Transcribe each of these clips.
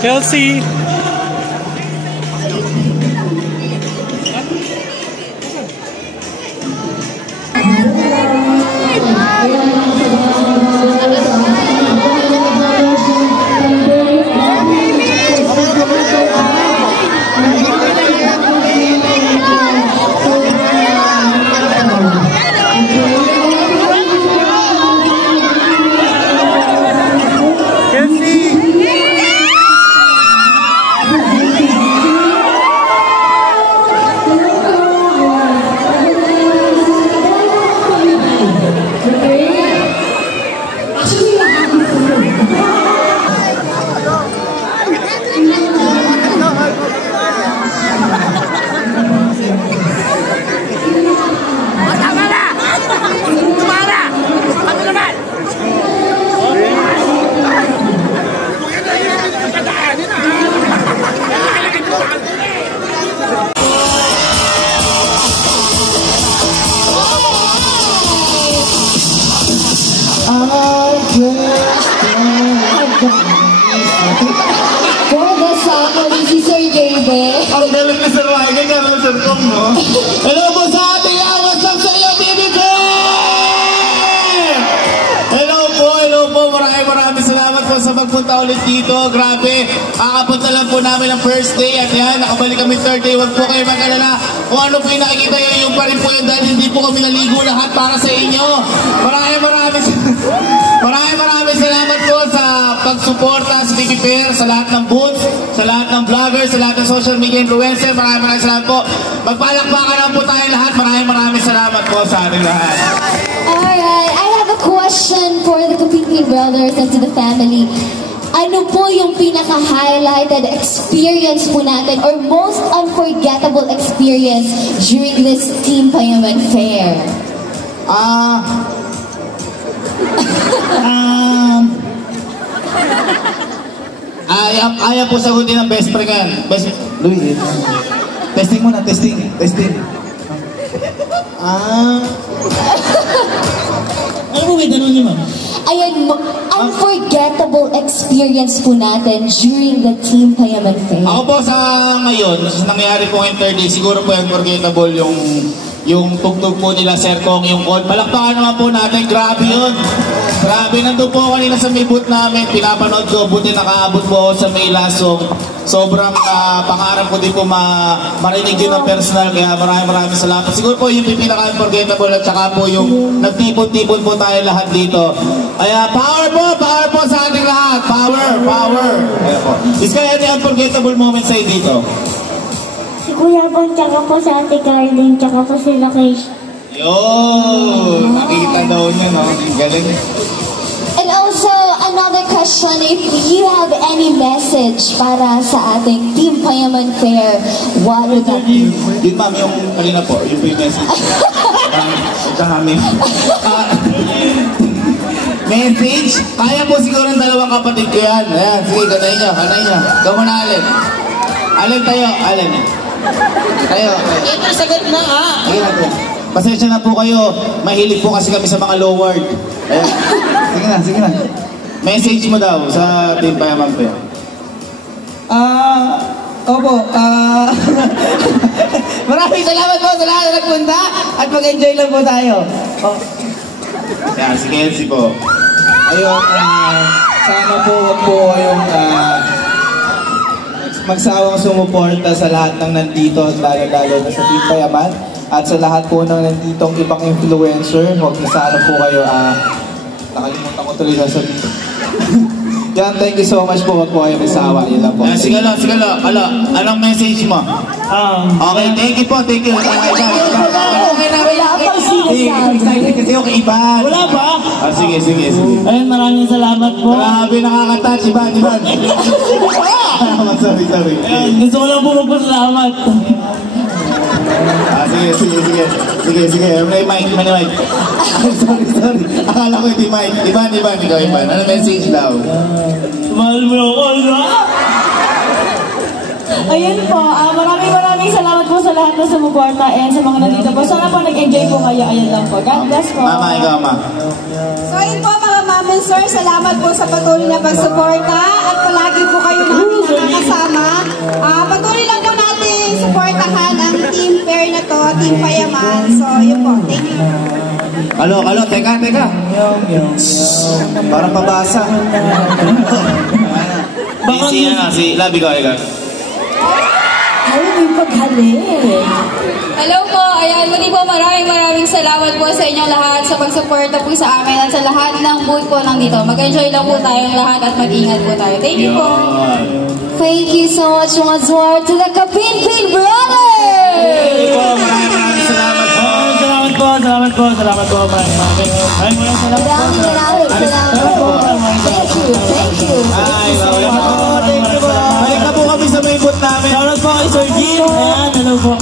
Kelsey. Ang galing ni Sir Waigan, gano'n Sir Kong, no? Hello po sa ating what's up sa iyo, BBK! Hello po. Maraming salamat po sa pagpunta ulit dito. Grabe, kakapunta lang po namin ang first day at yan, nakabalik kami third day. Huwag po kayo mag-alala. Kung ano po yung nakikita nyo, yung pa rin po yun dahil hindi po kami naligo lahat para sa inyo. Maraming salamat po sa pagsuporta sa BB Fair, sa lahat ng booths, sa lahat ng vloggers, sa lahat ng social media influencer. Maraming salamat po. Magpalakpakan lang po tayo lahat. Maraming salamat po sa ating lahat. Alright, I have a question for the Kapingpin brothers and to the family. Ano po yung pinaka-highlighted experience po natin or most unforgettable experience during this Team Payaman Fair? Ayaw po sagutin ng best friend yan. Louis, testing muna, testing. Ano po may tanong niyo, ma'am? Ayan, unforgettable experience po natin during the Team Payaman Fair. Ako po sa ngayon, nangyari po ngayong third day, siguro po unforgettable yung tugtog po nila Sir Kong, yung call. Palakpakan naman po natin, grabe yun. Grabe, nandun po kanina sa may booth namin, pinapanood ko, buti nakaabot po ako sa may last song. Sobrang pangarap ko din po marinig yun ng personal, kaya maraming salamat. Siguro po yung pinaka-unforgettable at saka po yung nagtipon-tipon po tayo lahat dito. Kaya power po sa ating lahat. Power. Kaya po. Is kaya yung unforgettable moment sa'yo dito? Si Kuya Bon, tsaka po sa Ate Carlin, tsaka po si Lakesh. Yun! Nakita daw niya, no? Galing. And also, another question, if you have any message para sa ating Team Payaman Fair, what would that be? Yun, ma'am, yung kanina po, yung message. Kami. Message? Kaya po siguro ng dalawang kapatid ko yan. Ayan, sige, kanay nyo. Ikaw muna, Allen. Allen tayo. Tayo. Ito, sagot na, ha? Sige natin. Pasensya na po kayo. Mahilig po kasi kami sa mga low word. Sige na. Message mo daw sa Team Payaman Fair. Opo. Maraming salamat po sa lahat na nagpunta at mag-enjoy lang po tayo. Yan, si Kenzie po. Ayun, sana po wag po kayong magsawang sumuporta sa lahat ng nandito at lalo-lalo na sa Team Payaman at sa lahat po ng nanditong ibang influencer. Huwag na sana po kayo nakalimutan ko tuloy sasabihin. Yan, thank you so much po. Huwag po kayo magsawa. Yun lang po. Sige lang. Anong message mo? Okay, thank you po. Excited kasi ako kay Ivan. Wala ba? Sige. Ayun, maraming salamat po. Grabe, nakaka-touch. Ivan. Sorry. Ayun, gusto ko lang po magpasalamat. Sige. May mic. Sorry. Akala ko hindi mic. Ivan. Ano message daw? Mahal mo ako, no? Ayun po, maraming salamat po sa lahat na sumuporta and sa mga nandito po. Sana po nag-enjoy po kayo. Ayun lang po. God bless po. Mama, ikaw, Ma. So ayun po mga ma'am and sir, salamat po sa patuloy na pagsuporta at palagi po kayo namin kasama. Patuloy lang po natin supportahan ang team pair na to, Team Payaman. So, yun po. Thank you. Alo, teka. Parang pabasa. Si Labi ko, ikaw. Ay, may paghaling. Hello po. Ayan, muli po maraming salamat po sa inyong lahat sa pagsuporta po sa amin at sa lahat ng booth po nandito. Mag-enjoy lang po tayong lahat at mag-ingat po tayo. Thank you po. Thank you so much once more to the Kapinpin Brothers! Maraming salamat po. Salamat po. Salamat po. Maraming salamat po. Salamat po. Thank you. Ay, thank you po. Balik na po kami sa may booth namin. Salamat po kay Sir Jim. Ayan, hello po.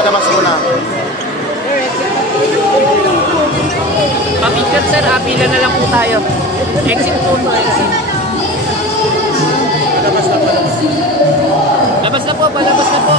Palabas muna. Pamingkat sir, pila na lang po tayo. Exit po tayo. Labas na po, palabas na po.